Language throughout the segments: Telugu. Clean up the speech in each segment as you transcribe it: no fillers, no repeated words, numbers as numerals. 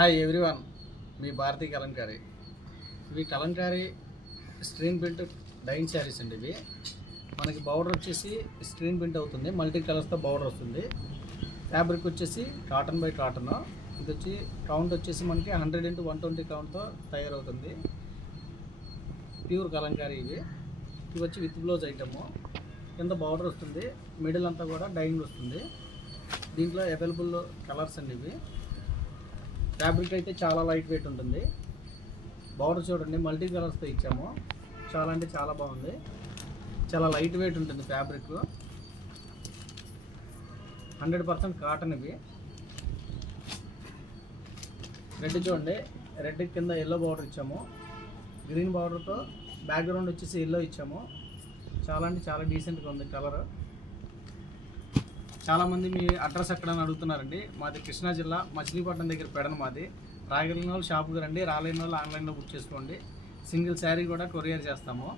హాయ్ ఎవ్రీవన్, మీ భారతీ కలంకారీ. ఇవి Kalamkari screen print dyed saris అండి. ఇవి మనకి బౌర్డర్ వచ్చేసి స్క్రీన్ ప్రింట్ అవుతుంది, మల్టీ కలర్స్తో బౌర్డర్ వస్తుంది. ఫ్యాబ్రిక్ వచ్చేసి కాటన్ బై కాటన్. ఇది వచ్చి కౌంట్ వచ్చేసి మనకి 100x120 కౌంట్తో తయారవుతుంది. ప్యూర్ కలంకారీ ఇవి వచ్చి విత్ బ్లౌజ్ ఐటము. కింద బౌర్డర్ వస్తుంది, మిడిల్ అంతా కూడా డైయింగ్ వస్తుంది. దీంట్లో అవైలబుల్ కలర్స్ అండి. ఇవి ఫ్యాబ్రిక్ అయితే చాలా లైట్ వెయిట్ ఉంటుంది. బౌర్డర్ చూడండి, మల్టీ కలర్స్తో ఇచ్చాము. చాలా అంటే చాలా బాగుంది, చాలా లైట్ వెయిట్ ఉంటుంది ఫ్యాబ్రిక్. 100% కాటన్. ఇవి రెడ్ చూడండి, రెడ్ కింద ఎల్లో బౌర్డర్ ఇచ్చాము. గ్రీన్ బౌర్డర్తో బ్యాక్గ్రౌండ్ వచ్చేసి ఎల్లో ఇచ్చాము. చాలా అంటే చాలా డీసెంట్గా ఉంది కలర్. చాలామంది మీ అడ్రస్ ఎక్కడని అడుగుతున్నారండి. మాది కృష్ణా జిల్లా మచిలీపట్నం దగ్గర పెడన మాది. రాగలిగిన వాళ్ళు షాప్కి రండి, రాలేని వాళ్ళు ఆన్లైన్లో బుక్ చేసుకోండి. సింగిల్ శారీ కూడా కొరియర్ చేస్తాము.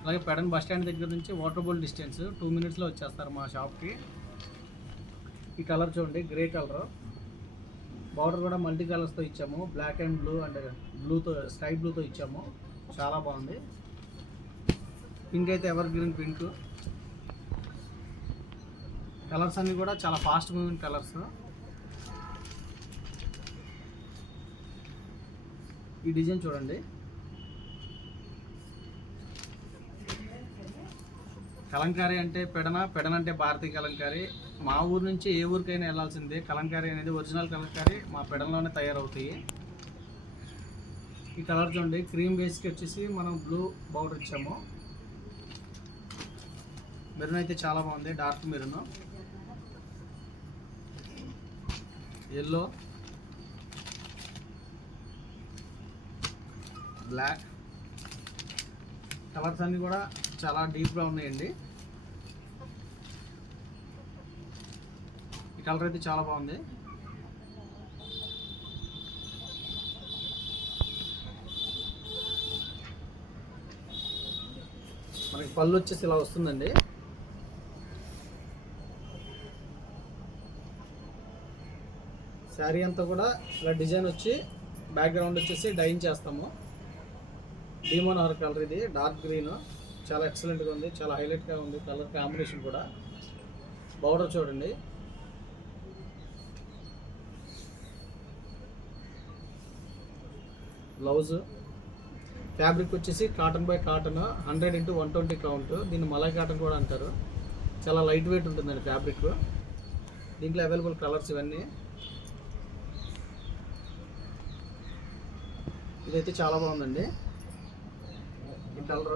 అలాగే పెడన బస్ స్టాండ్ దగ్గర నుంచి వాటరబుల్ డిస్టెన్స్ 2 minutesలో వచ్చేస్తారు మా షాప్కి. ఈ కలర్ చూడండి, గ్రే కలర్. బార్డర్ కూడా మల్టీ కలర్స్తో ఇచ్చాము. బ్లాక్ అండ్ బ్లూ అండ్ బ్లూతో, స్కై బ్లూతో ఇచ్చాము. చాలా బాగుంది. పింక్ అయితే ఎవర్ గ్రీన్ పింక్. కలర్స్ అన్నీ కూడా చాలా ఫాస్ట్ మూవింగ్ కలర్స్. ఈ డిజైన్ చూడండి. కలంకారీ అంటే పెడన, పెడన అంటే భారతీ కలంకారీ. మా ఊరు నుంచి ఏ ఊరికైనా వెళ్ళాల్సిందే. కలంకారీ అనేది ఒరిజినల్ కలంకారీ మా పెడనలోనే తయారవుతాయి. ఈ కలర్ చూడండి, క్రీమ్ బేస్కి వచ్చేసి మనం బ్లూ బౌడర్ ఇచ్చాము. మెరూన్ అయితే చాలా బాగుంది, dark maroon. Yellow, black. Colours అన్నీ కూడా చాలా డీప్గా ఉన్నాయండి. ఈ కలర్ అయితే చాలా బాగుంది. మనకి పళ్ళు వచ్చేసి ఇలా వస్తుందండి. శారీ అంతా కూడా ఇలా డిజైన్ వచ్చి బ్యాక్గ్రౌండ్ వచ్చేసి డైన్ చేస్తాము. డీమోన్ ఆర్ కలర్. ఇది డార్క్ గ్రీన్, చాలా ఎక్సలెంట్గా ఉంది, చాలా హైలైట్గా ఉంది కలర్ కాంబినేషన్ కూడా. బౌర్డర్ చూడండి, బ్లౌజ్. ఫ్యాబ్రిక్ వచ్చేసి cotton by cotton, 100x120 count. దీన్ని మలై కాటన్ కూడా అంటారు. చాలా లైట్ వెయిట్ ఉంటుందండి ఫ్యాబ్రిక్. దీంట్లో అవైలబుల్ కలర్స్ ఇవన్నీ. ఇదైతే చాలా బాగుందండి ఈ కలర్.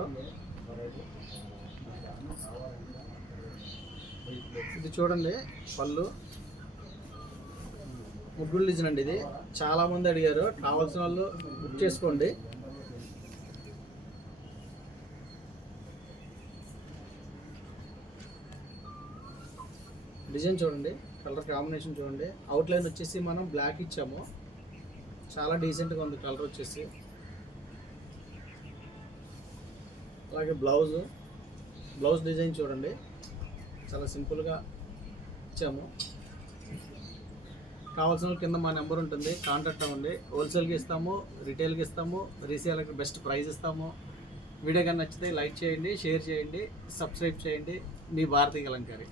ఇది చూడండి, పళ్ళు ముగ్గురు డిజైన్ అండి. ఇది చాలామంది అడిగారు, కావాల్సిన వాళ్ళు బుక్ చేసుకోండి. డిజైన్ చూడండి, కలర్ కాంబినేషన్ చూడండి. అవుట్లైన్ వచ్చేసి మనం బ్లాక్ ఇచ్చాము. చాలా డీసెంట్గా ఉంది కలర్ వచ్చేసి. అలాగే బ్లౌజ్ డిజైన్ చూడండి, చాలా సింపుల్గా ఇచ్చాము. కావాల్సిన కింద మా నెంబర్ ఉంటుంది, కాంటాక్ట్ అవ్వండి. హోల్సేల్కి ఇస్తాము, రిటైల్కి ఇస్తాము, రీసేల్కి బెస్ట్ ప్రైస్ ఇస్తాము. వీడియో కానీ నచ్చితే లైక్ చేయండి, షేర్ చేయండి, సబ్స్క్రైబ్ చేయండి. మీ భారతీ కలంకారీ.